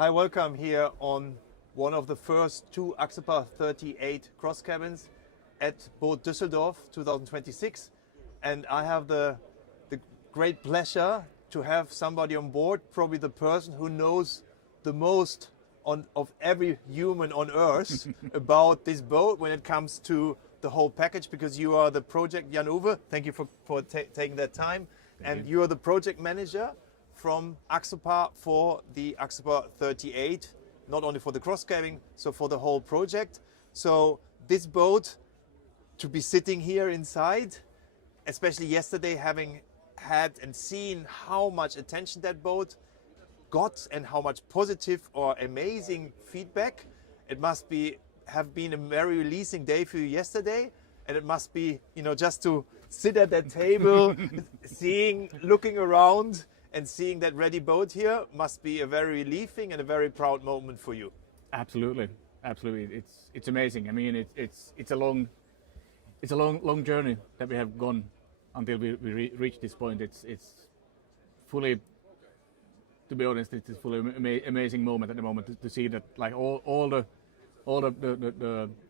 Hi, welcome here on one of the first two Axopar 38 cross cabins at Boote Düsseldorf 2026. And I have the great pleasure to have somebody on board, probably the person who knows the most of every human on Earth about this boat when it comes to the whole package, because you are the project, Jan-Uwe, thank you for taking that time. And you are the project manager from Axopar for the Axopar 38, not only for the cross cabin, so for the whole project. So this boat, to be sitting here inside, especially yesterday, having had and seen how much attention that boat got and how much positive or amazing feedback, it must have been a very releasing day for you yesterday. And it must be, just to sit at that table, looking around and seeing that ready boat here must be a very relieving and a very proud moment for you. Absolutely. It's amazing. I mean, it's a long journey that we have gone until we reach this point. It's fully, to be honest, it's a fully amazing moment at the moment to see that, like, all the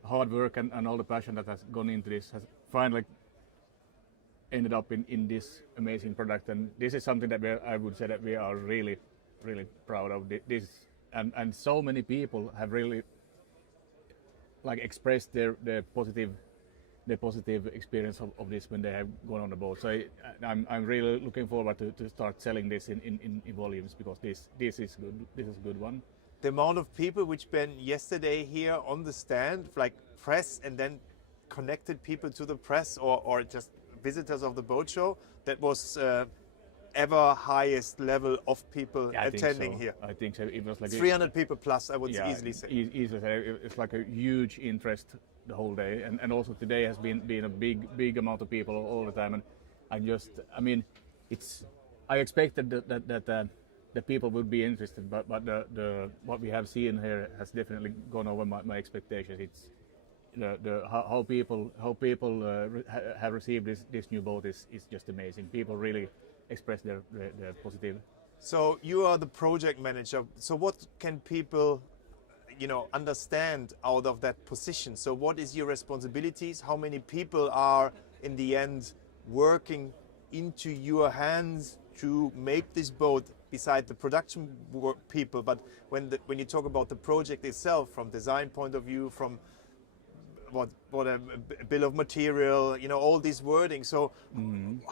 hard work and all the passion that has gone into this has finally ended up in this amazing product. And this is something that I would say that we are really, really proud of. This and so many people have really expressed their positive experience of this when they have gone on the boat. So I'm really looking forward to start selling this in volumes, because this is good. This is a good one. The amount of people which been yesterday here on the stand, like press and then connected people to the press or just visitors of the boat show, that was ever highest level of people attending here. I think so. It was like 300 people plus, I would easily say. Easily say. It's like a huge interest the whole day, and also today has been a big amount of people all the time. And I expected that the people would be interested, but what we have seen here has definitely gone over my expectations. It's how people have received this new boat is just amazing. People really express their positive. So you are the project manager. So what can people, understand out of that position? So what is your responsibilities? How many people are in the end working into your hands to make this boat, beside the production people? But when you talk about the project itself, from design point of view, from what a bill of material, all this wording. So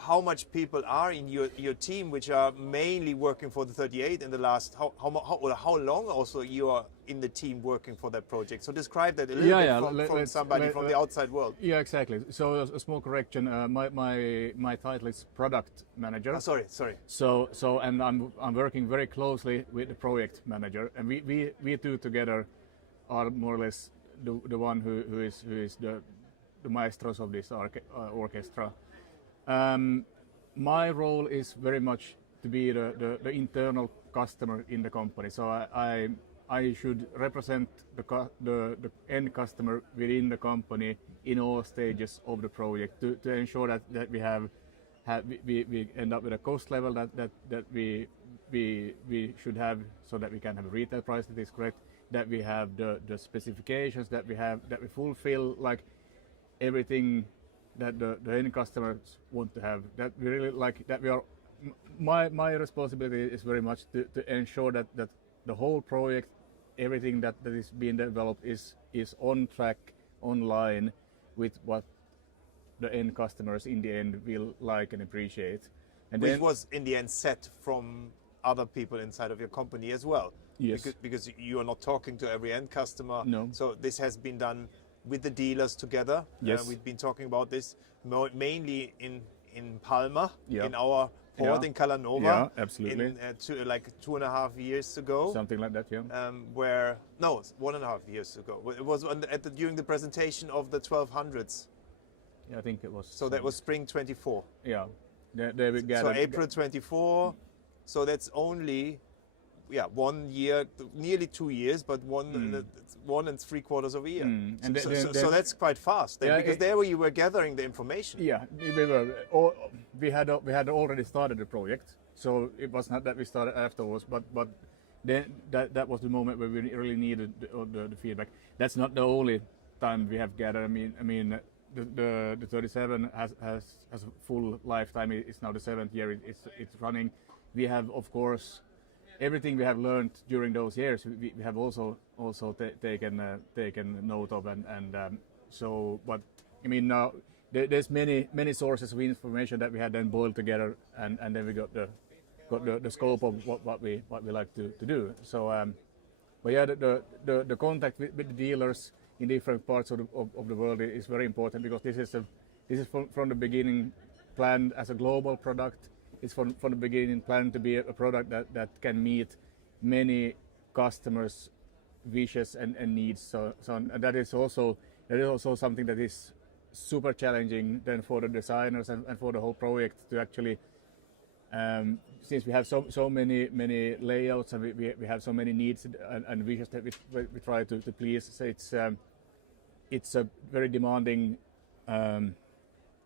how much people are in your team, which are mainly working for the 38 in the last, how long also you are in the team working for that project? So describe that a little bit from somebody from the outside world. Yeah, exactly. So a small correction. My title is product manager. Oh, sorry. So and I'm working very closely with the project manager, and we two together are more or less the one who is the maestros of this orchestra. My role is very much to be the internal customer in the company. So I should represent the end customer within the company in all stages of the project to ensure that we end up with a cost level that we should have, so that we can have a retail price that is correct, that we have the specifications, that we fulfill like everything that the end customers want to have, that we really like, that we are. My responsibility is very much to ensure that the whole project, everything that is being developed is on track, online with what the end customers in the end will like and appreciate. And which was in the end set from other people inside of your company as well. Yes. Because you are not talking to every end customer. No. So this has been done with the dealers together. Yes. We've been talking about this mainly in Palma, Yeah. in our port in Calanova. Yeah, absolutely. In 2.5 years ago. Something like that, yeah. 1.5 years ago. It was during the presentation of the 1200s. Yeah, I think it was. So that was spring 24. Yeah. There we So April 24. So that's only 1 year, nearly 2 years, but 1 3/4 of a year. So that's quite fast then, because there you were gathering the information. Yeah, we had already started the project, so it was not that we started afterwards, but then that was the moment where we really needed the feedback. That's not the only time we have gathered. I mean, the 37 has a full lifetime. It's now the 7th year it's running. We have, of course, everything we have learned during those years. We have also taken note of, and so. But I mean, now there's many sources of information that we had then boiled together, and then we got the scope of what we like to do. So, but yeah, the contact with the dealers in different parts of the world is very important, because this is from the beginning planned as a global product. It's from the beginning planned to be a product that can meet many customers' wishes and needs. So and that is also something that is super challenging then for the designers and for the whole project to actually. Since we have so many layouts and we have so many needs and wishes that we try to please, so it's a very demanding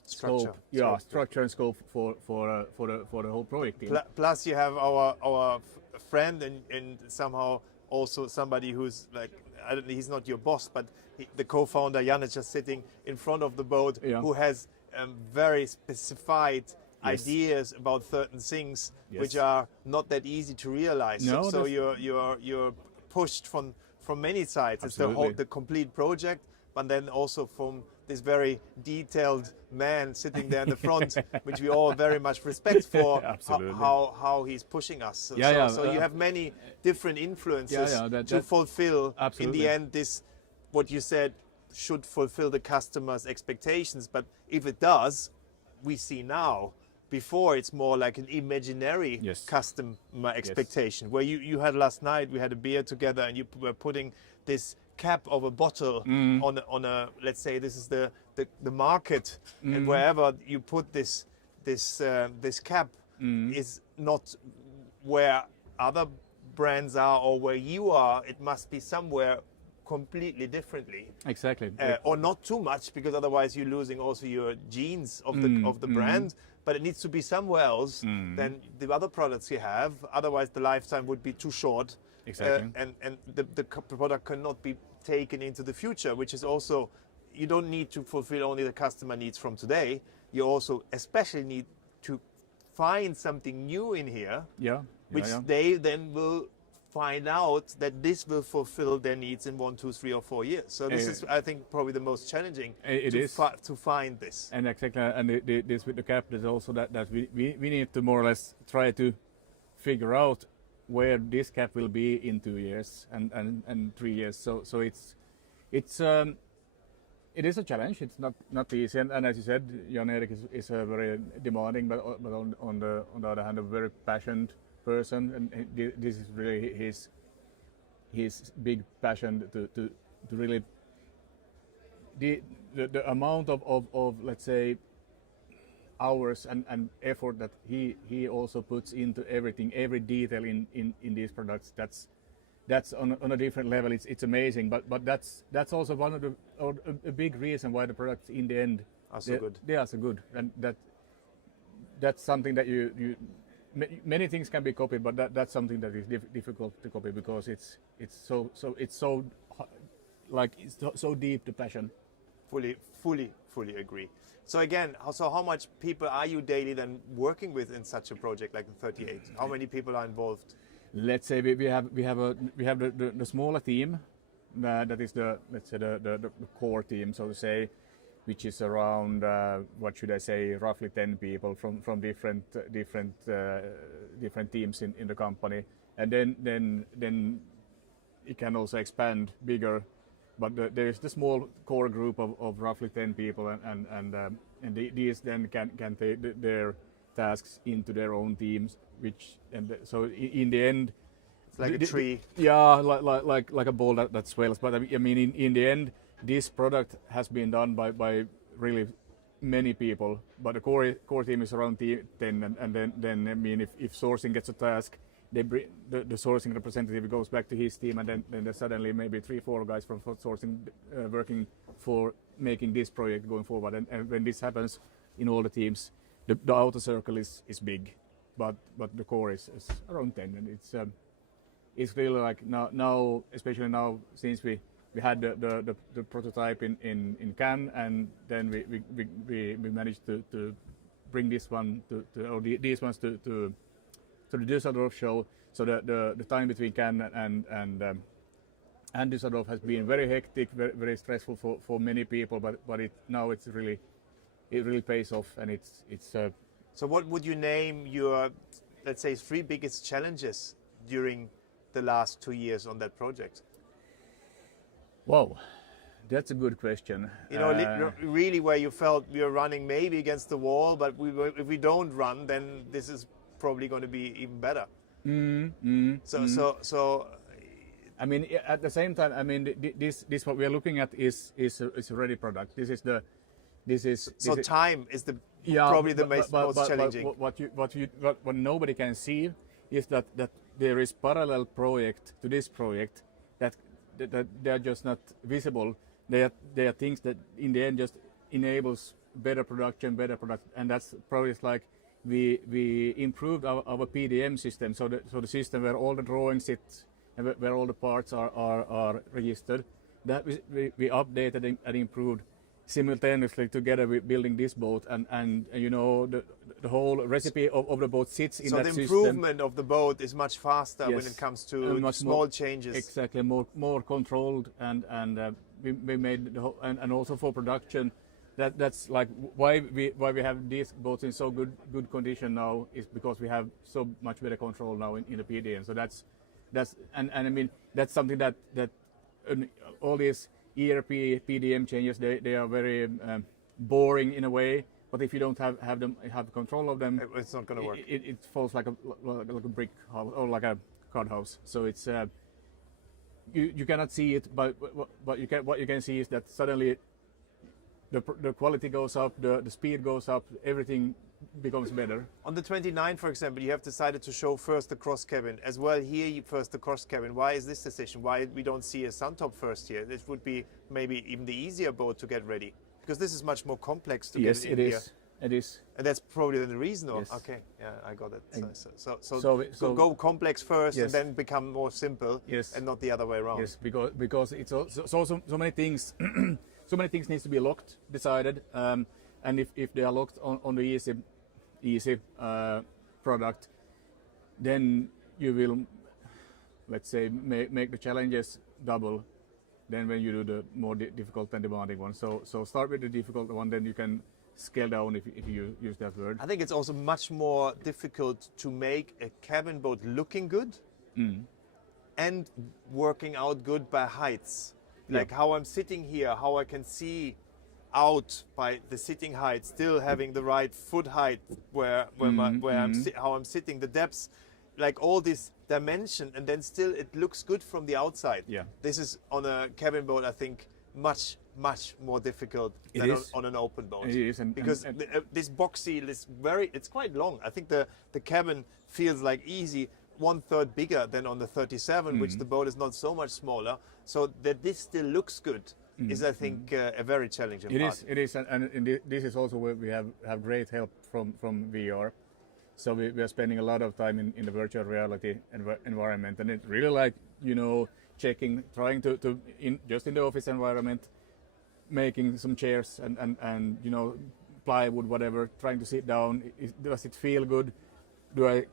Structure. scope, structure and scope for the whole project team. Plus, you have our friend and somehow also somebody who's like, I don't know, he's not your boss, but the co-founder Jan is just sitting in front of the boat, who has very specified ideas about certain things which are not that easy to realize. No, so you're pushed from many sides. Absolutely. It's the complete project, but then also from this very detailed man sitting there in the front, which we all very much respect for how he's pushing us. So you have many different influences to fulfill. Absolutely. In the end, this, what you said, should fulfill the customer's expectations. But if it does, we see now. Before, it's more like an imaginary customer expectation. Where you had last night, we had a beer together, and you were putting this cap of a bottle on a, let's say this is the market, and wherever you put this cap is not where other brands are or where you are. It must be somewhere completely differently. Exactly. Or not too much, because otherwise you're losing also your genes of the brand. But it needs to be somewhere else than the other products you have. Otherwise, the lifetime would be too short. Exactly. And the product cannot be taken into the future, which is also, you don't need to fulfill only the customer needs from today. You also especially need to find something new in here, which they then will find out that this will fulfill their needs in 1, 2, 3, or 4 years. So this is, I think, probably the most challenging to find this. And exactly, and this with the cap is also that we need to more or less try to figure out where this cap will be in 2 years and 3 years. So it is a challenge. It's not easy, and as you said, Jan-Erik is a very demanding, but on the other hand, a very passionate person, and this is really his big passion to really the amount of let's say hours and effort that he also puts into everything, every detail in these products. That's on a different level. It's amazing, but that's also one of a big reason why the products in the end are so good. They are so good, and that's something that you many things can be copied, but that's something that is difficult to copy, because it's so deep, the passion. Fully agree. So again, how much people are you daily then working with in such a project like the 38? How many people are involved? Let's say we have the smaller team, that is the core team, so to say, which is around roughly 10 people from different teams in the company, and then it can also expand bigger. But there is the small core group of roughly 10 people, and these then can take their tasks into their own teams, so in the end, it's like a tree. Like a ball that swells. But I mean, in the end, this product has been done by really many people, but the core team is around 10, and then I mean, if sourcing gets a task, the sourcing representative goes back to his team, and then there's suddenly maybe 3-4 guys from sourcing working for making this project going forward. And when this happens in all the teams, the outer circle is big, but the core is around 10, and it's really like now especially now since we had the prototype in Cannes, and then we managed to bring this one or these ones to the Düsseldorf show. So the time between Cannes and Düsseldorf has been very hectic, very stressful for many people, but now it really pays off, and it's. So what would you name your, let's say, 3 biggest challenges during the last 2 years on that project? Wow, that's a good question. You know, really where you felt we are running maybe against the wall, but if we don't run, then this is probably going to be even better. So. I mean, at the same time, I mean, this what we are looking at is a ready product. Time is probably the most challenging. What nobody can see is that there is parallel project to this project that they are just not visible. They are things that in the end just enables better production, and that's probably like we improved our PDM system, so the system where all the drawings sit and where all the parts are registered. That we updated and improved simultaneously together with building this boat, and you know the whole recipe of the boat sits in that system. So the improvement of the boat is much faster when it comes to small changes. Exactly, more controlled, and we made the whole, and also for production. That's like why we have these boats in so good condition now, is because we have so much better control now in the PDM. So that's and I mean that's something that all these ERP PDM changes, they are very boring in a way, but if you don't have control of them, it's not going to work. It falls like a brick house or like a card house. So it's you cannot see it, but what you can see is that suddenly the quality goes up, the speed goes up, everything becomes better. On the 29th, for example, you have decided to show first the cross cabin as well. Here, first the cross cabin. Why is this decision? Why we don't see a Suntop first here? This would be maybe even the easier boat to get ready, because this is much more complex to get in here. Yes, it is. And that's probably the reason. Or? Yes. Okay, yeah, I got it. So go complex first, yes, and then become more simple, yes, and not the other way around. Yes, because it's so many things. So many things needs to be locked, decided, and if they are locked on the easy product, then you will, let's say, make the challenges double than when you do the more difficult and demanding one. So start with the difficult one, then you can scale down if you use that word. I think it's also much more difficult to make a cabin boat looking good and working out good by heights. Like how I'm sitting here, how I can see out by the sitting height, still having the right foot height how I'm sitting, the depths, like all this dimension, and then still it looks good from the outside. Yeah. This is on a cabin boat, I think, much more difficult than on an open boat. It is, because this box seal is it's quite long. I think the cabin feels like easy 1/3 bigger than on the 37, which the boat is not so much smaller. So that this still looks good is, I think, a very challenging part. It is, and this is also where we have great help from VR. So we are spending a lot of time in the virtual reality environment, and it's really like, you know, checking, trying to just in the office environment, making some chairs and you know, plywood, whatever, trying to sit down. Does it feel good?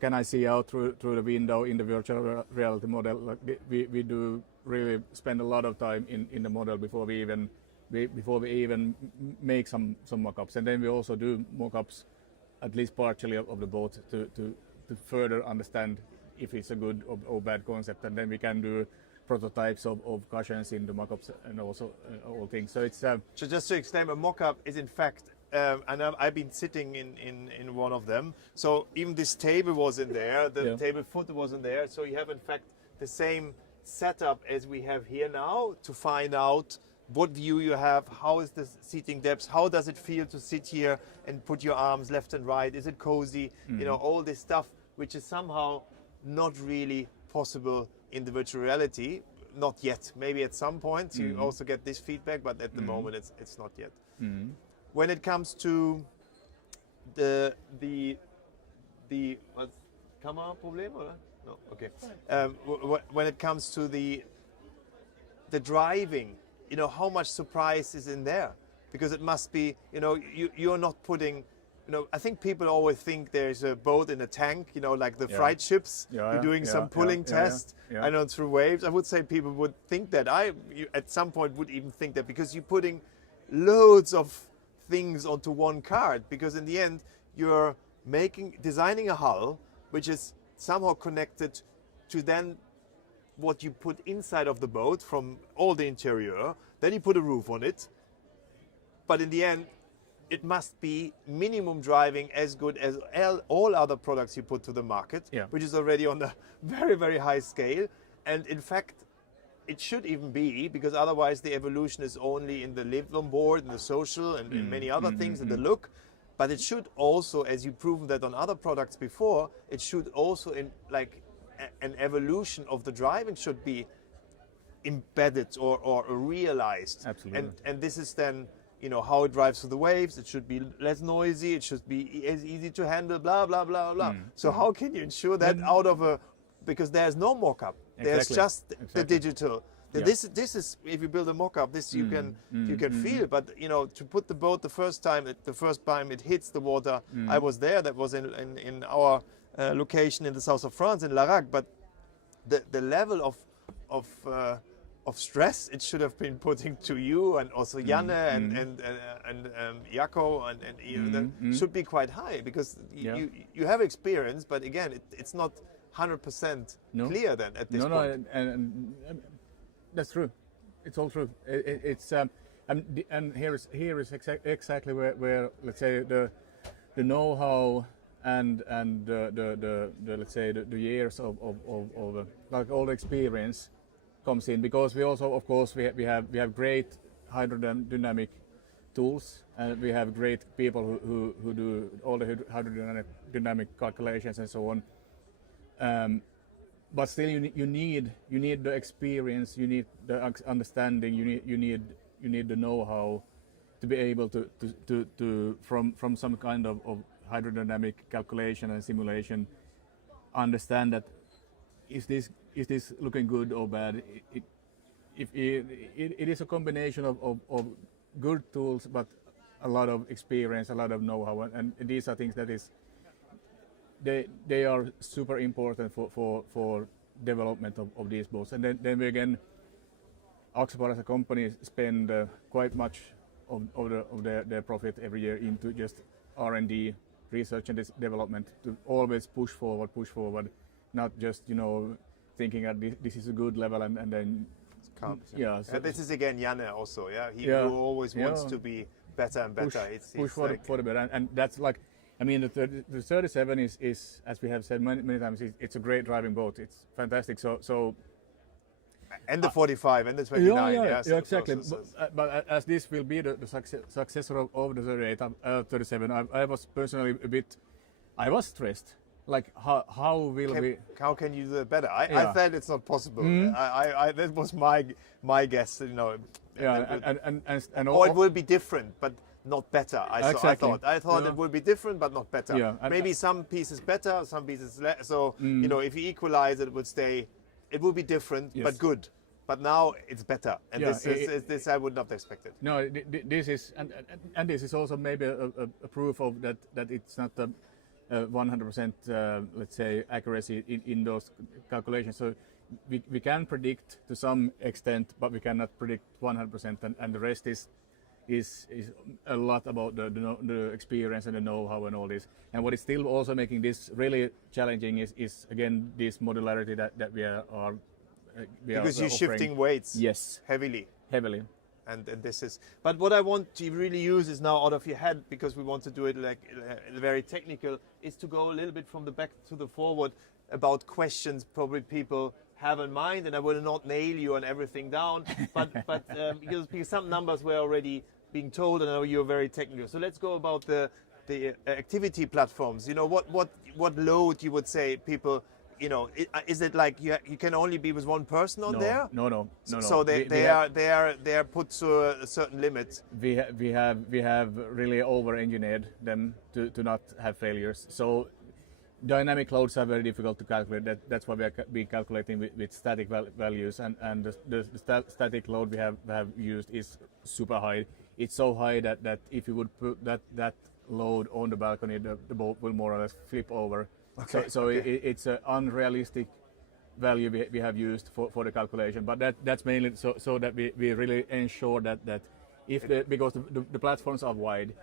Can I see out through the window in the virtual reality model? Like we do really spend a lot of time in the model before we even make some mock-ups, and then we also do mock-ups, at least partially, of the boat to further understand if it's a good or bad concept, and then we can do prototypes of cushions in the mock-ups and also all things. So it's so just to explain, a mock-up is in fact. And I've been sitting in one of them. So even this table was in there, the table footer was in there. So you have in fact the same setup as we have here now to find out what view you have, how is the seating depth, how does it feel to sit here and put your arms left and right, is it cozy, you know, all this stuff, which is somehow not really possible in the virtual reality, not yet. Maybe at some point you also get this feedback, but at the moment it's not yet. When it comes to the Kameraproblem, oder? No, okay. When it comes to the driving, you know, how much surprise is in there? Because it must be, you know, you're not putting, you know, I think people always think there's a boat in a tank, you know, like the freight ships. You're doing some pulling test, I know, through waves. I would say people would think that. You at some point would even think that, because you're putting loads of things onto one card, because in the end you're designing a hull which is somehow connected to then what you put inside of the boat from all the interior. Then you put a roof on it, but in the end it must be minimum driving as good as all other products you put to the market, which is already on a very, very high scale. And in fact it should even be, because otherwise the evolution is only in the live on board and the social and in many other things, and the look. But it should also, as you've proven that on other products before, it should also, in like an evolution of the driving should be embedded or realized. Absolutely. And this is then, you know, how it drives through the waves. It should be less noisy. It should be as easy to handle, blah, blah, blah, blah. So how can you ensure that out of because there's no mock-up. There's just the digital. This is, if you build a mock-up, this you can feel. But you know, to put the boat the first time it hits the water, I was there. That was in our location in the south of France, in Larac. But the level of stress it should have been putting to you and also Janne and Jaco and should be quite high, because you have experience. But again, it's not 100% clear then at this point. And that's true. It's all true. It's and here is exactly where let's say the know-how and the let's say the years of like all the experience comes in, because we also, of course, we have great hydrodynamic tools, and we have great people who do all the hydrodynamic calculations and so on. But still, you need the experience, you need the understanding, you need the know-how to be able to from some kind of hydrodynamic calculation and simulation, understand that is this looking good or bad. It is a combination of good tools, but a lot of experience, a lot of know-how, and these are things that is. They are super important for development of these boats. And then we again, Axopar as a company spend quite much of their profit every year into just R&D, research and development, to always push forward, not just, you know, thinking that this is a good level and then So this is again Janne also, he always wants to be better and better. Push for the better, and that's like. I mean, the 37 is, as we have said many times, it's a great driving boat. It's fantastic. So and the 45 and the 29. Exactly. But as this will be the successor of the 37, I was personally I was stressed. Like how will we? How can you do it better? I thought it's not possible. That was my guess. You know. And or it will be different, but not better. I thought it would be different, but not better. Maybe some pieces better, some pieces less. So you know, if you equalize, it would stay. It would be different, but good. But now it's better, and this I would not expect it. No, this is and this is also maybe a proof of that it's not a 100% let's say accuracy in those calculations. So we can predict to some extent, but we cannot predict 100%, and the rest is a lot about the experience and the know-how and all this. And what is still also making this really challenging is again this modularity that we are because you're shifting weights heavily. And this is, but what I want to really use is now out of your head, because we want to do it like very technical, is to go a little bit from the back to the forward about questions probably people have in mind, and I will not nail you on everything down, but because some numbers were already being told, and I know you're very technical. So let's go about the activity platforms. You know, what load you would say people. You know, is it like you can only be with one person on there? No. So they are put to a certain limit. We have really over-engineered them to not have failures. So Dynamic loads are very difficult to calculate. That's why we are calculating with static values, and the static load we have used is super high. It's so high that if you would put that load on the balcony, the boat will more or less flip over. Okay. So it's an unrealistic value we have used for the calculation. But that's mainly so that we really ensure that if because the platforms are wide,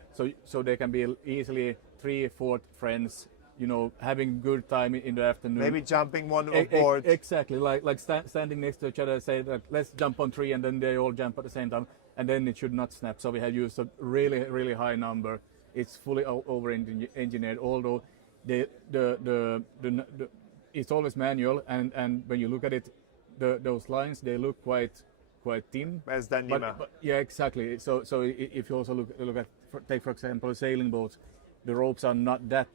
so they can be easily 3-4 friends, having good time in the afternoon. Maybe jumping one on board. Exactly, like standing next to each other, say that let's jump on 3, and then they all jump at the same time, and then it should not snap. So we have used a really high number. It's fully over-engineered, although it's always manual, and when you look at it, those lines, they look quite thin. As Danima. But yeah, exactly. So if you also look at take for example a sailing boat, the ropes are not that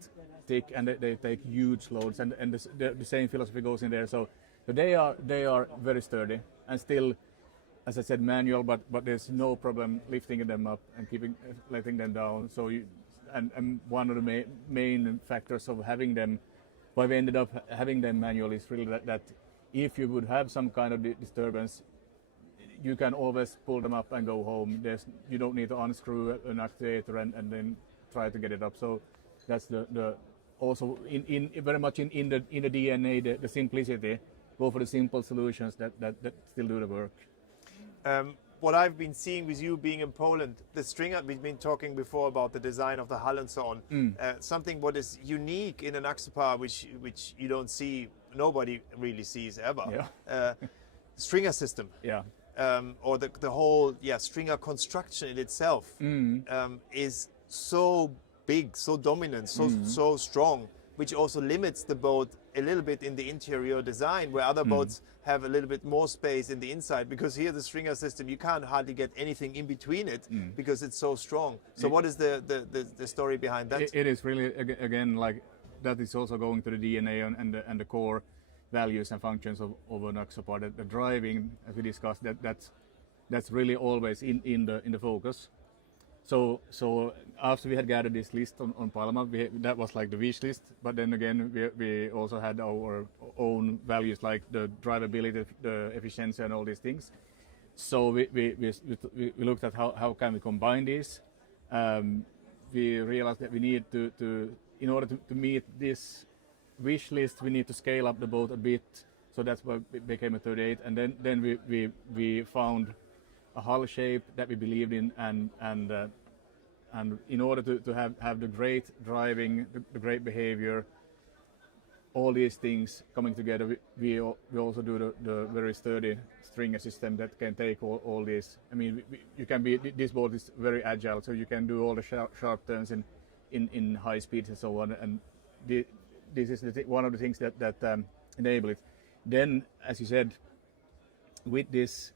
thick, and they take huge loads, and the same philosophy goes in there. So they are very sturdy, and still, as I said, manual, but there's no problem lifting them up and letting them down. So and one of the main factors of having them, why we ended up having them manual, is really that if you would have some kind of disturbance, you can always pull them up and go home. You don't need to unscrew an actuator and then try to get it up. So that's the also in very much in the DNA, the simplicity. Go for the simple solutions that still do the work. What I've been seeing with you being in Poland, the stringer, we've been talking before about the design of the hull and so on. Something what is unique in an Axopar, which you don't see, nobody really sees ever. Yeah. Stringer system. Yeah. Or the whole stringer construction in itself is so big, so dominant, so strong, which also limits the boat a little bit in the interior design, where other boats have a little bit more space in the inside, because here the stringer system, you can't hardly get anything in between it because it's so strong. So what is the story behind that? It is really, again, like that is also going to the DNA and the core values and functions of an Axopar. The driving, as we discussed, that's really always in the focus. So after we had gathered this list on Palma, that was like the wish list. But then again, we also had our own values, like the drivability, the efficiency, and all these things. So we looked at how can we combine these. We realized that we need to in order to meet this wish list, we need to scale up the boat a bit. So that's why it became a 38. And then we found a hull shape that we believed in, and in order to have the great driving, the great behavior, all these things coming together, we also do the very sturdy stringer system that can take all these. I mean, this boat is very agile, so you can do all the sharp turns in high speeds and so on. And this is one of the things that enable it. Then, as you said, with this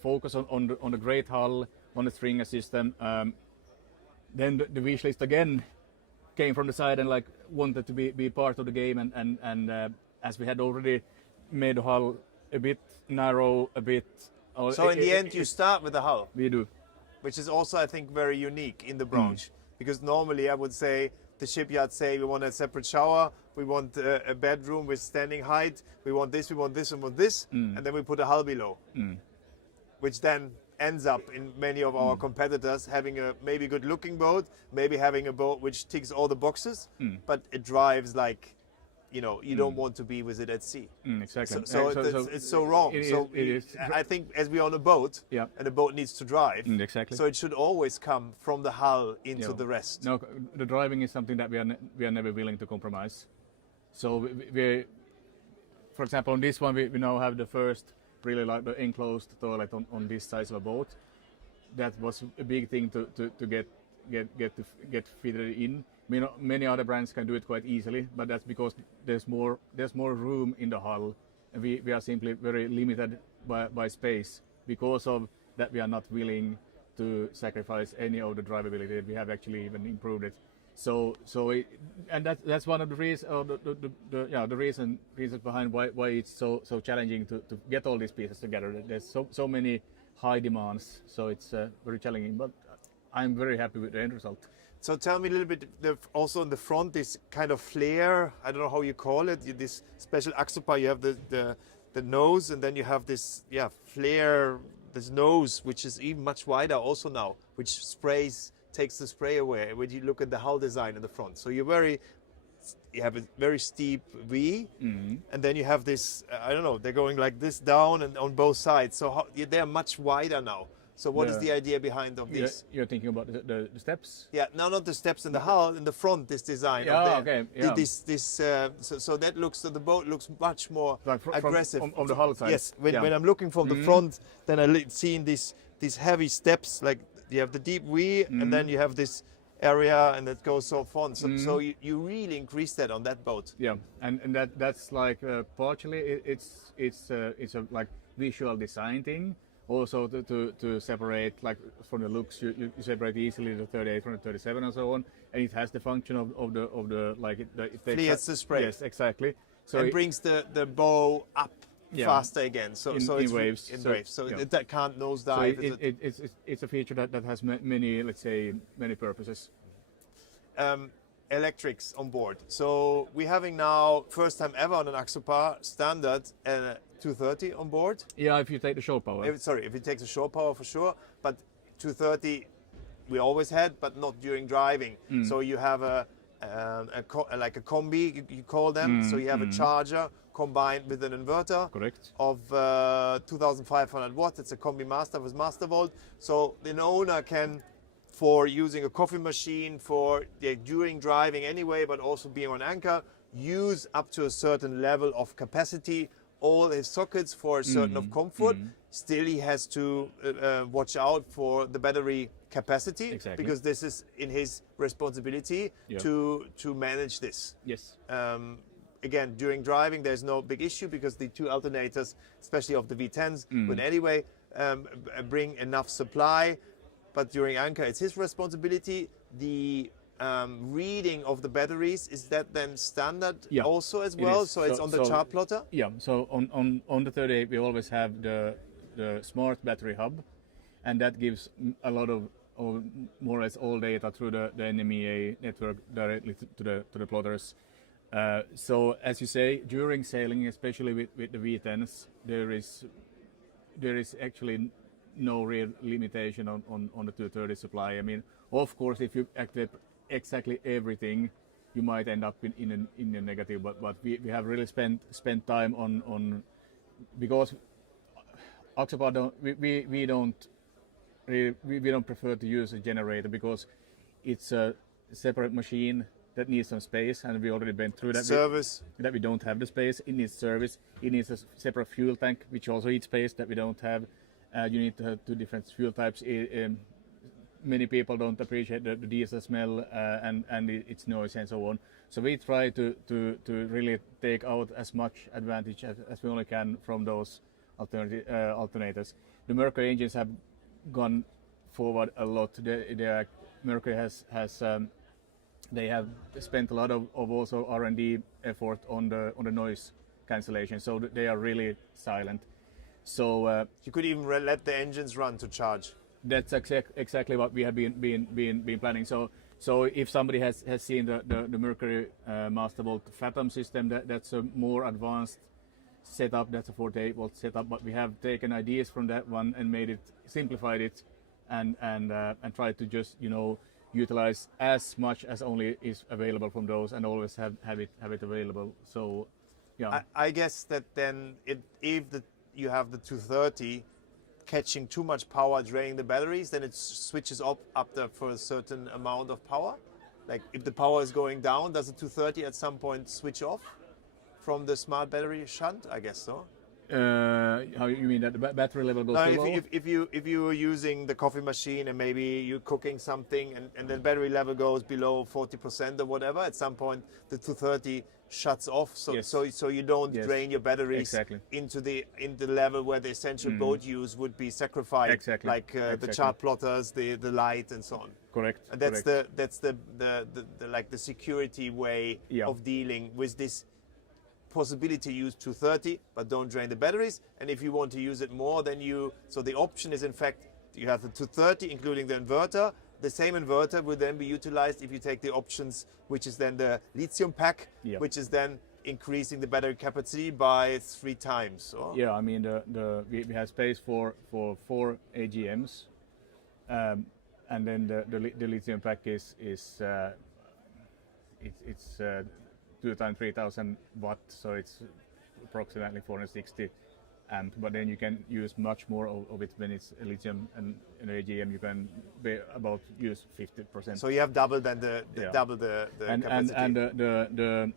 focus on the great hull, on the stringer system, then the wish list again came from the side and like wanted to be part of the game, and as we had already made the hull a bit narrow, a bit. So in the end, you start with the hull. We do, which is also, I think, very unique in the branch, because normally I would say the shipyards say we want a separate shower, we want a bedroom with standing height, we want this, we want this, and we want this, and then we put a hull below. Which then ends up in many of our competitors having a maybe good looking boat, maybe having a boat which ticks all the boxes, but it drives like, you don't want to be with it at sea. Exactly. So it's so wrong. I think as we're on a boat, and the boat needs to drive, exactly. So it should always come from the hull into the rest. No, the driving is something that we are never willing to compromise. So we for example, on this one, we now have the first really like the enclosed toilet on this size of a boat. That was a big thing to get fitted in. Many other brands can do it quite easily, but that's because there's more room in the hull, and we are simply very limited by space. Because of that, we are not willing to sacrifice any of the drivability. We have actually even improved it. And that's one of the reasons, the reasons behind why it's so challenging to get all these pieces together. There's so many high demands, so it's very challenging. But I'm very happy with the end result. So tell me a little bit, also in the front, this kind of flare, I don't know how you call it, this special Axopar, you have the nose, and then you have this flare, this nose, which is even much wider also now, which takes the spray away when you look at the hull design in the front. So you have a very steep V, and then you have this, I don't know, they're going like this down and on both sides. So they're much wider now. So what is the idea behind of this? You're thinking about the steps? Yeah, no, not the steps in the hull, in the front, this design. Okay. Yeah. So that looks, so the boat looks much more aggressive. From the hull side? Yes, when I'm looking from the front, then I seen these heavy steps, like you have the deep V, and then you have this area, and it goes so far. So you really increase that on that boat. Yeah, and that's like partially it's a like visual design thing. Also to separate, like from the looks, you separate easily the 38 from the 37 and so on, and it has the function of the like it takes the spray. Yes, exactly. So it brings the bow up faster again. So in waves. In waves. So that can't nose dive. So it's a feature that has many, let's say, many purposes. Electrics on board. So we're having now, first time ever on an Axopar standard 230 on board. Yeah, if you take the shore power. If you take the shore power for sure, but 230 we always had, but not during driving. So you have like a combi, you call them. So you have a charger combined with an inverter. Correct. Of 2,500 watts. It's a combi master with master volt. So the owner can, for using a coffee machine, for during driving anyway, but also being on anchor, use up to a certain level of capacity all his sockets for a certain of comfort. Still he has to watch out for the battery capacity, because this is in his responsibility to manage this. Yes. Again, during driving there's no big issue, because the two alternators, especially of the V10s, would anyway bring enough supply. But during anchor, it's his responsibility. The reading of the batteries, is that then standard also as well? So it's on the chart plotter? Yeah, so on the 38 we always have the smart battery hub, and that gives a lot of more or less all data through the NMEA network directly to the plotters. So as you say, during sailing, especially with the V10s, there is actually no real limitation on the 230 supply. I mean, of course, if you activate exactly everything, you might end up in a negative. But we have really spent time on because Axopar we don't prefer to use a generator, because it's a separate machine that needs some space, and we already went through that. Service. That we don't have the space. It needs service. It needs a separate fuel tank, which also eats space that we don't have. You need to have two different fuel types. Many people don't appreciate the diesel smell and its noise and so on. So we try to really take out as much advantage as we only can from those alternators. The Mercury engines have gone forward a lot. Mercury has they have spent a lot of also R&D effort on the noise cancellation, so they are really silent. So you could even let the engines run to charge. That's exactly what we have been planning. So if somebody has seen the Mercury Master Volt Phantom system, that's a more advanced setup. That's a 48 volt setup, but we have taken ideas from that one and simplified it, and tried to just utilize as much as only is available from those, and always have it available. So yeah, I guess that then you have the 230 catching too much power, draining the batteries, then it switches up there for a certain amount of power. Like if the power is going down, does the 230 at some point switch off from the smart battery shunt? I guess so. How you mean that the battery level goes too low? If you are using the coffee machine and maybe you're cooking something and the battery level goes below 40% or whatever, at some point the 230 shuts off, so you don't drain your batteries into the level where the essential boat use would be sacrificed, like the chart plotters, the light and so on. Correct. And that's the like the security way of dealing with this possibility to use 230, but don't drain the batteries. And if you want to use it more, then so the option is, in fact, you have the 230 including the inverter, the same inverter will then be utilized if you take the options, which is then the lithium pack, Yeah. which is then increasing the battery capacity by 3 times. Or? Yeah, I mean we have space for 4 AGMs, and then the lithium pack is it's 2 times 3,000 watt, so it's approximately 460 amp. But then you can use much more of it when it's a lithium, and in AGM you can be about use 50%. So you have double then the Yeah. double the capacity. And the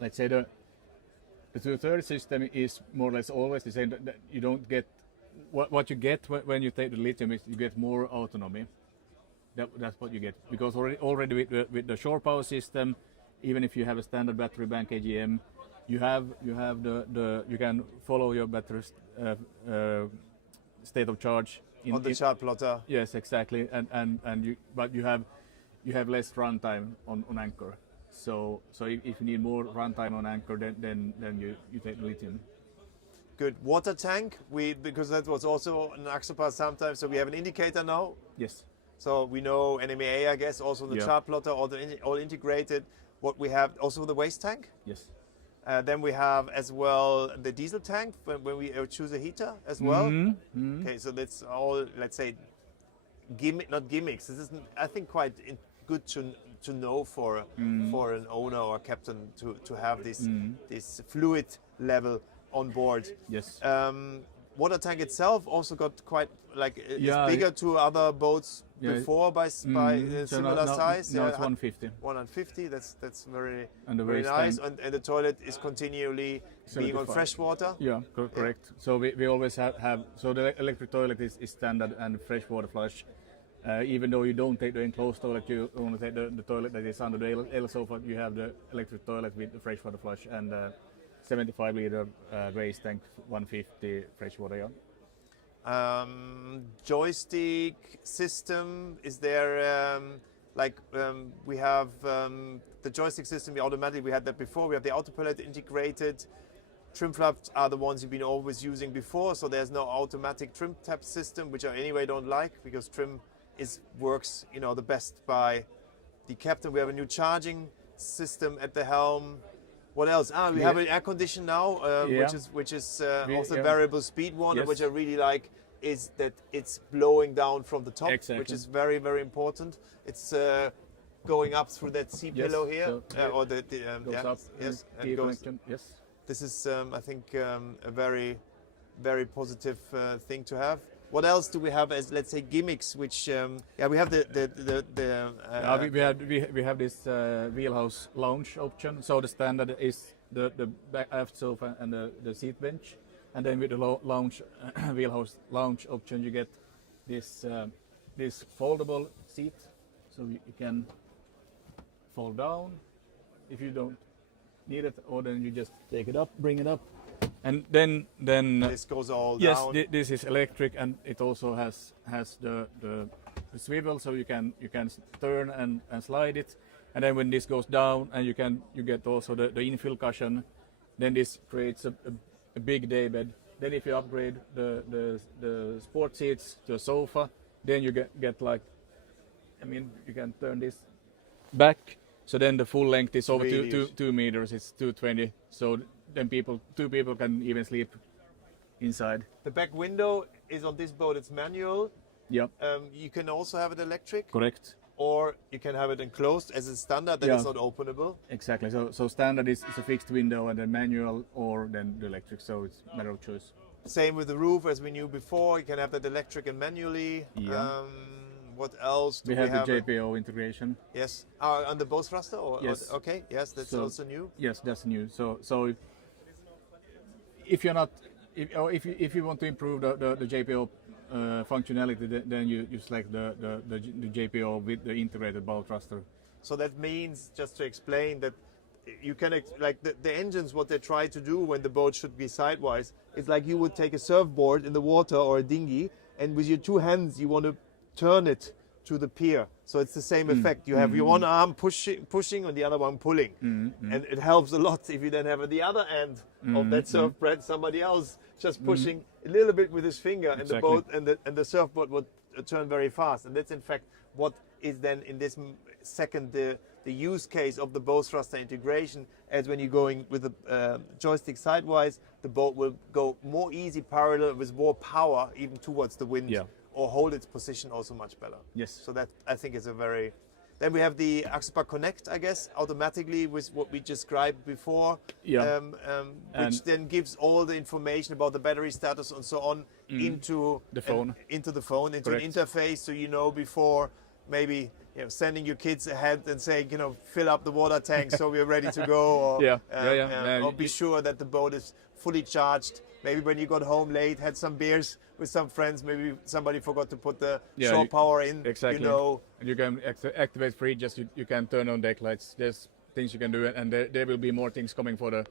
let's say the 230 system is more or less always the same. That you don't get what you get when you take the lithium is you get more autonomy. That's what you get, because already with the shore power system, even if you have a standard battery bank AGM, you have you can follow your battery's state of charge on the chart plotter. Yes, exactly, but you have less runtime on anchor. So if you need more runtime on anchor, then you take lithium. Good. Water tank, because that was also an Axopar sometimes, so we have an indicator now. Yes. So we know NMEA, I guess, also the Yeah. chart plotter, all integrated. What we have, also the waste tank. Yes. Then we have as well the diesel tank when we choose a heater as well. Okay, so that's all, let's say, not gimmicks. This is, I think, quite good to know for an owner or captain to have this fluid level on board. Yes. Water tank itself also got quite Yeah, it's bigger to other boats yeah, before by So similar size. Now it's 150. 150. That's very And the very waste nice. tank- And the toilet is continually being on 75. fresh water. Yeah, correct. So we always have so the electric toilet is standard and freshwater flush. Even though you don't take the enclosed toilet, you only take the toilet that is under the L sofa. You have the electric toilet with the freshwater flush and 75 liter waste tank, 150 freshwater. Yeah. Joystick system, is there we have the joystick system, we had that before. We have the autopilot integrated. Trim flaps are the ones you've been always using before, so there's no automatic trim tab system, which I anyway don't like, because trim works the best by the captain. We have a new charging system at the helm. What else? We have an air condition now, which is also a variable speed one, Yes. which I really like, is that it's blowing down from the top, Exactly. which is very, very important. It's going up through that C pillow here, so or goes up. yes, and Gear goes. connection. Yes. This is, I think, a very, very positive thing to have. What else do we have as, let's say, gimmicks? Which we have We have this wheelhouse lounge option. So the standard is the back aft sofa and the seat bench, and then with the lounge wheelhouse lounge option, you get this this foldable seat, so you can fold down if you don't need it, or then you just take it up, bring it up, and then this goes all yes, down. this is electric, and it also has the swivel, so you can turn and slide it, and then when this goes down, and you get also the infill cushion, then this creates a big day bed. Then if you upgrade the sport seats to a sofa, then you get like, I mean, you can turn this back, so then the full length is over Really 2 meters. It's 220, so then two people can even sleep inside. The back window is on this boat, it's manual. Yeah, You can also have it electric, correct. or you can have it enclosed as a standard that Yeah. is not openable. Exactly. So standard is a fixed window, and then manual, or then the electric. So it's a matter of choice. Same with the roof as we knew before. You can have that electric and manually. Yeah. What else do We have have? the JPO integration. Yes. On the bow thruster? Yes. Okay. Yes, that's So- also new. Yes, that's new. So if you're not, if you want to improve the JPO functionality, then you select the JPO with the integrated bow thruster. So that means, just to explain, that you can the engines, what they try to do when the boat should be sidewise, it's like you would take a surfboard in the water or a dinghy, and with your two hands you want to turn it to the pier. So it's the same effect. You have your one arm pushing and the other one pulling, and it helps a lot if you then have at the other end of that surfboard somebody else just pushing a little bit with his finger, and the Exactly. boat and the surfboard would turn very fast, and that's in fact what is then in this second the use case of the bow thruster integration, as when you're going with the joystick sidewise, the boat will go more easy parallel with more power even towards the wind, or hold its position also much better. Yes. So that I think is a very... Then we have the Axopar Connect, I guess, automatically with what we described before, which then gives all the information about the battery status and so on into the phone, into an interface, so you know before maybe sending your kids ahead and saying, fill up the water tank so we're ready to go, or, or be sure that the boat is fully charged. Maybe when you got home late, had some beers with some friends, maybe somebody forgot to put the shore power in. Exactly. And you can activate free, just you can turn on deck lights. There's things you can do, and there will be more things coming for the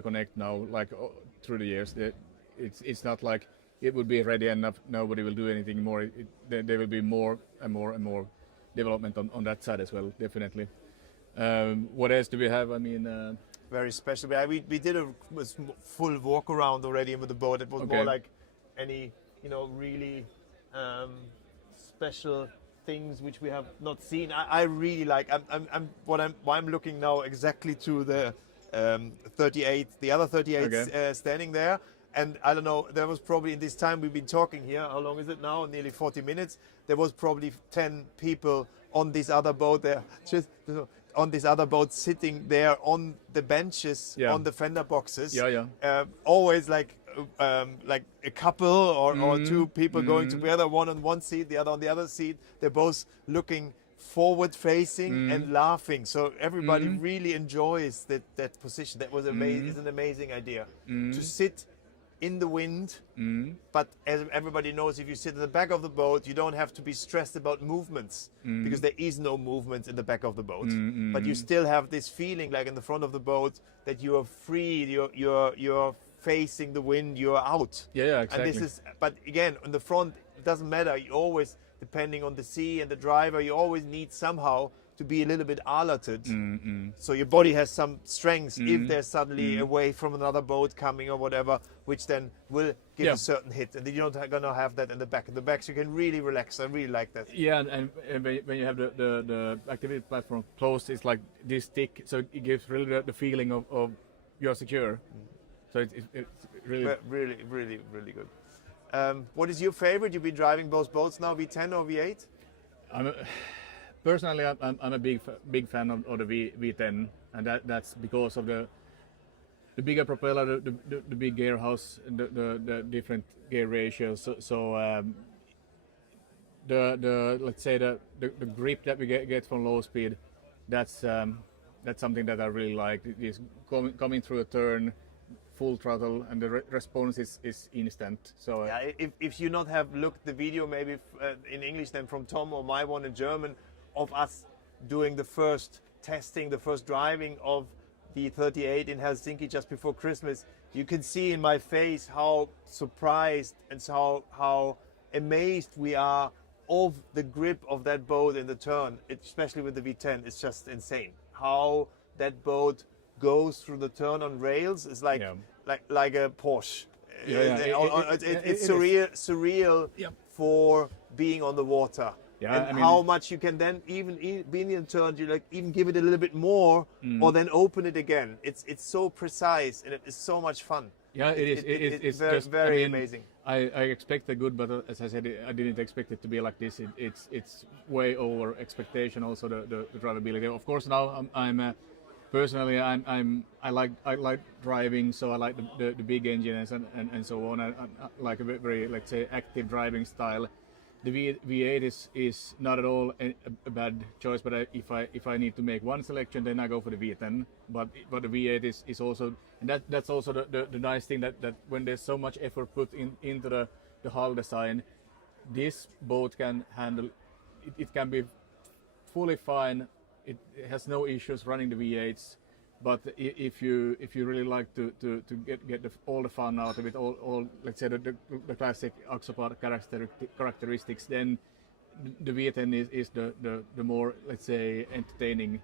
Connect now, like through the years. It's not like it will be ready and nobody will do anything more. There will be more and more and more development on that side as well, definitely. What else do we have? I mean, very special. We did a full walk around already with the boat. It was more like any really special things which we have not seen. I really like. I'm looking now exactly to the 38, the other 38 standing there. And I don't know, there was probably in this time we've been talking here, how long is it now? Nearly 40 minutes. There was probably 10 people on this other boat there, just on this other boat sitting there on the benches, on the fender boxes. Always like a couple or two people going together, one on one seat, the other on the other seat. They're both looking forward facing and laughing. So everybody really enjoys that position. That was amazing. It's an amazing idea to sit in the wind, but as everybody knows, if you sit in the back of the boat, you don't have to be stressed about movements, because there is no movement in the back of the boat. But you still have this feeling like in the front of the boat that you are free, you're facing the wind, you're out. Exactly. And but again, on the front, it doesn't matter. You always, depending on the sea and the driver, you always need somehow to be a little bit alerted, so your body has some strength if there's suddenly a wave from another boat coming or whatever, which then will give a certain hit, and then you're not going to have that in the back. In the back, so you can really relax. I really like that. Yeah, and when you have the activity platform closed, it's like this stick, so it gives really the feeling of you're secure. So it's really, really good. What is your favorite? You've been driving both boats now, V10 or V8? Personally, I'm a big fan of the V10, and that's because of the bigger propeller, the big gear house, the different gear ratios. So the let's say the grip that we get from low speed, that's something that I really like. It is coming through a turn, full throttle, and the response is instant. So if you not have looked the video maybe in English, then from Tom or my one in German, of us doing the first testing, the first driving of the 38 in Helsinki just before Christmas, you can see in my face how surprised and how amazed we are of the grip of that boat in the turn, especially with the V10. It's just insane how that boat goes through the turn on rails. It's like a Porsche. It's surreal for being on the water. And how much you can then even being in turn, you even give it a little bit more, or then open it again. It's so precise, and it is so much fun. Yeah, it's very, just very amazing. I expected good, but as I said, I didn't expect it to be like this. It's way over expectation. Also the drivability. Of course, now I'm personally I like driving, so I like the big engines and so on. I like a very, let's say, active driving style. The V8 is not at all a bad choice, but if I need to make one selection, then I go for the V10. But the V8 is also, and that's also the nice thing that when there's so much effort put into the hull design, this boat can handle. It can be fully fine. It has no issues running the V8s. But if you really like to get all the fun out of it, all let's say the classic Axopar characteristics, then the V10 is the more, let's say, entertaining.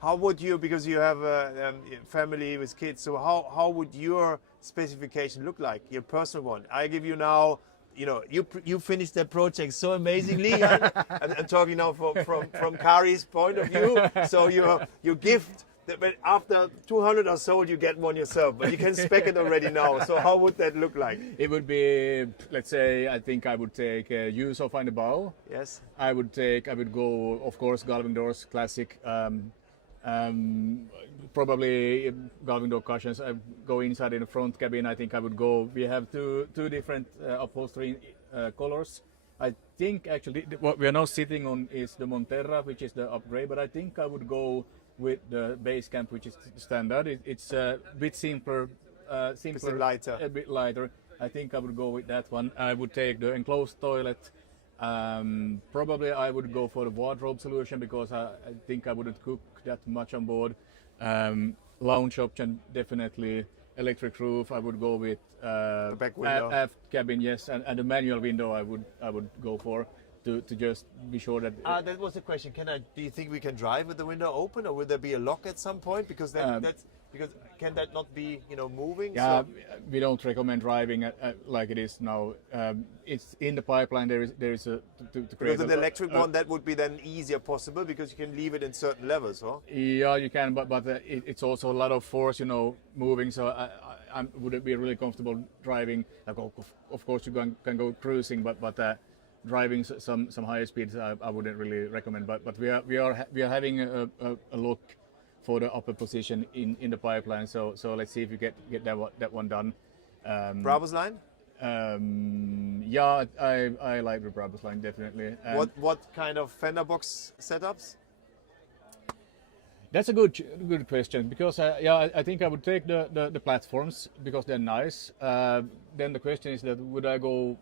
How would you, because you have a family with kids, so how would your specification look like, your personal one? I give you now, you know, you finished that project so amazingly. I'm talking now from Kari's point of view. So you gift. But after 200 are sold, you get one yourself. But you can spec it already now. So how would that look like? It would be, let's say, I think I would take use of the bow. Yes. I would go, of course, Galvin doors, classic. Probably Galvin door cushions. I go inside in the front cabin. I think I would go. We have two different upholstery colors. I think actually what we are now sitting on is the Monterra, which is the upgrade. But I think I would go with the base camp, which is standard. It's a bit simpler, lighter. A bit lighter. I think I would go with that one. I would take the enclosed toilet. Probably I would go for the wardrobe solution because I think I wouldn't cook that much on board. Lounge option, definitely. Electric roof, I would go with the back window. Aft cabin, yes, and the manual window I would go for. To just be sure that. That was the question. Do you think we can drive with the window open, or will there be a lock at some point? Because can that not be moving? Yeah, we don't recommend driving like it is now. It's in the pipeline. There is a to create. Because the electric one, that would be then easier possible because you can leave it in certain levels, huh? Yeah, you can, but it's also a lot of force, moving. So I wouldn't be really comfortable driving. Like, of course, you can go cruising, but. Driving some higher speeds, I wouldn't really recommend. But we are having a look for the upper position in the pipeline. So let's see if you get that one done. Brabus line? Yeah, I like the Brabus line definitely. What kind of fender box setups? That's a good question because I think I would take the platforms because they're nice. Then the question is that would I go?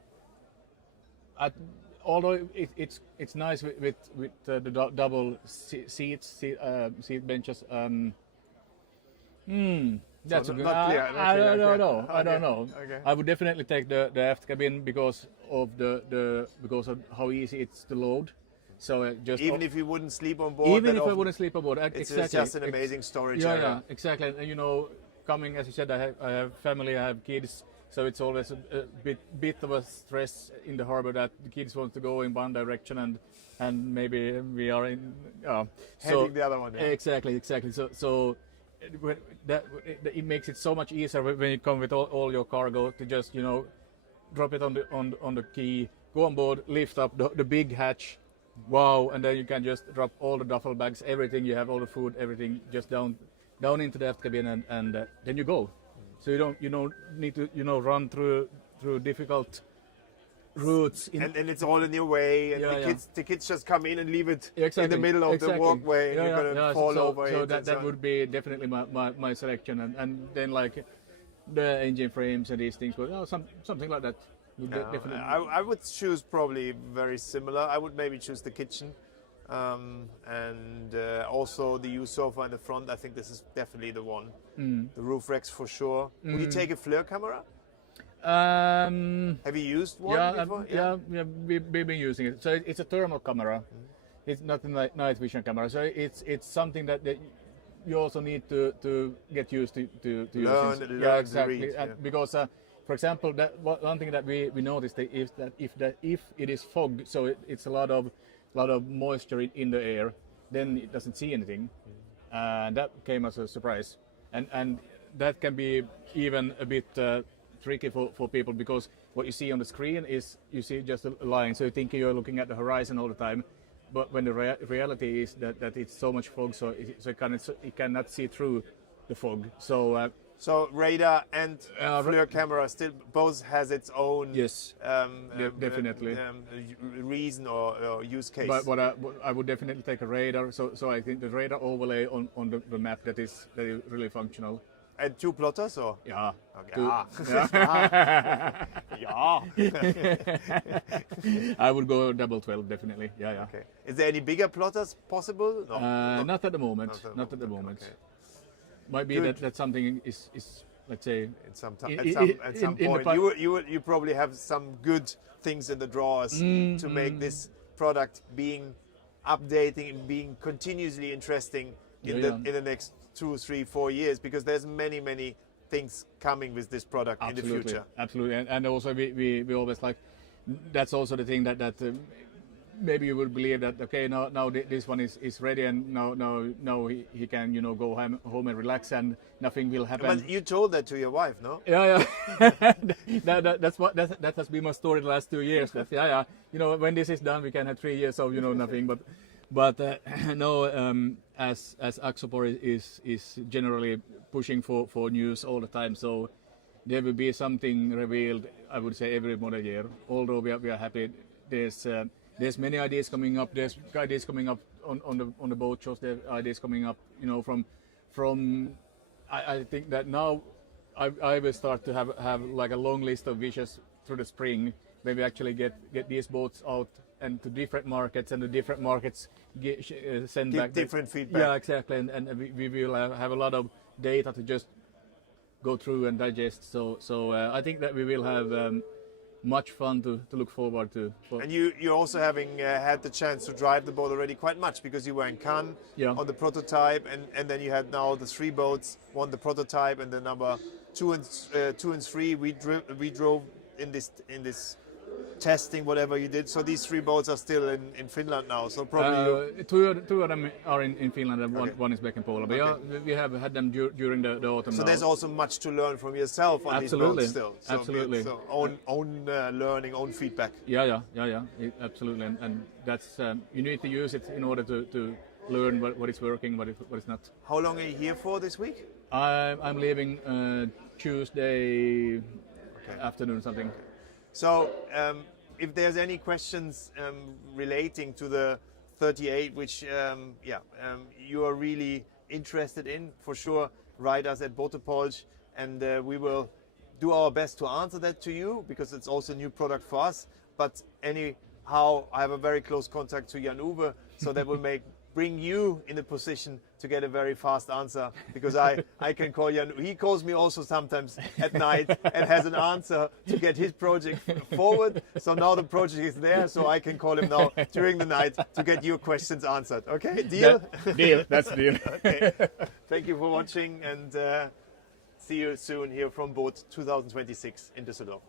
Although it's nice with the double seat benches. That's so a good. Not clear. I don't know. Okay. I don't know. Okay. I would definitely take the aft cabin because of because of how easy it's to load. So just even if you wouldn't sleep on board. Even if I wouldn't sleep on board, it's exactly. just an amazing storage area. Yeah, exactly. And coming as you said, I have family, I have kids. So it's always a bit of a stress in the harbor that the kids want to go in one direction and maybe we are in heading the other one. Yeah. Exactly. So it makes it so much easier when you come with all your cargo to just drop it on the quay, go on board, lift up the big hatch, wow, and then you can just drop all the duffel bags, everything you have, all the food, everything just down into the aft cabin and then you go. So you don't need to run through difficult routes. And it's all in your way, and the kids just come in and leave it in the middle of the walkway, and you're gonna fall over. So that would be definitely my selection, and then like the engine frames and these things, but something like that. Definitely. I would choose probably very similar. I would maybe choose the kitchen. And also the U sofa in the front. I think this is definitely the one. The roof racks for sure. Would you take a FLIR camera? Have you used one before? Yeah, we've been using it. So it's a thermal camera. It's not a night vision camera. So it's something that you also need to get used to using. Learn exactly. to read, because for example, one thing that we noticed is that if it is fog, so it's a lot of moisture in the air, then it doesn't see anything, and that came as a surprise, and that can be even a bit tricky for people because what you see on the screen is you see just a line, so you think you're looking at the horizon all the time, but when the reality is that it's so much fog, so it cannot see through the fog. So radar and FLIR camera still both has its own definitely reason or use case. But I would definitely take a radar. So I think the radar overlay on the map that is really functional. And 2 plotters or? Yeah. I would go double 12 definitely. Yeah. Okay. Is there any bigger plotters possible? No. Not at the moment. Not at the moment. Okay. Might be that something is let's say at some point you probably have some good things in the drawers to make this product being updating and being continuously interesting in the next 2, 3, 4 years, because there's many things coming with this product in the future. Absolutely, and also we always like that's also the thing that maybe you would believe that okay, now this one is ready, and now he can go home and relax, and nothing will happen. But you told that to your wife, no? Yeah. that has been my story the last 2 years. That when this is done, we can have 3 years of nothing. But no, as Axopar is generally pushing for news all the time, so there will be something revealed, I would say, every model year. Although we are happy, there's many ideas coming up. There's ideas coming up on the boat shows. There are ideas coming up, from. I think that now I will start to have like a long list of wishes through the spring, where we actually get these boats out and to different markets, and the different markets send back different feedback. Yeah, exactly, and we will have a lot of data to just go through and digest. So I think that we will have much fun to look forward to. And you're also having had the chance to drive the boat already quite much, because you were in Cannes on the prototype, and then you had now the 3 boats, one the prototype, and the number 2 and 3 we drove in this testing, whatever you did. So these 3 boats are still in Finland now. So probably two of them are in Finland, and one is back in Poland. But we have had them during the autumn. So there's also much to learn from yourself on these boats still. So Absolutely. So own learning, own feedback. Yeah, absolutely. And that's you need to use it in order to learn what is working, what is not. How long are you here for this week? I'm leaving Tuesday afternoon, something. So if there's any questions relating to the 38, which you are really interested in, for sure, write us at Boote Polch, and we will do our best to answer that to you, because it's also a new product for us. But anyhow, I have a very close contact to Jan-Uwe, so that will bring you in a position to get a very fast answer, because I can call Jan. He calls me also sometimes at night and has an answer to get his project forward. So now the project is there, so I can call him now during the night to get your questions answered. Okay, deal? Deal, that's the deal. Okay. Thank you for watching, and see you soon here from Boat 2026 in Düsseldorf.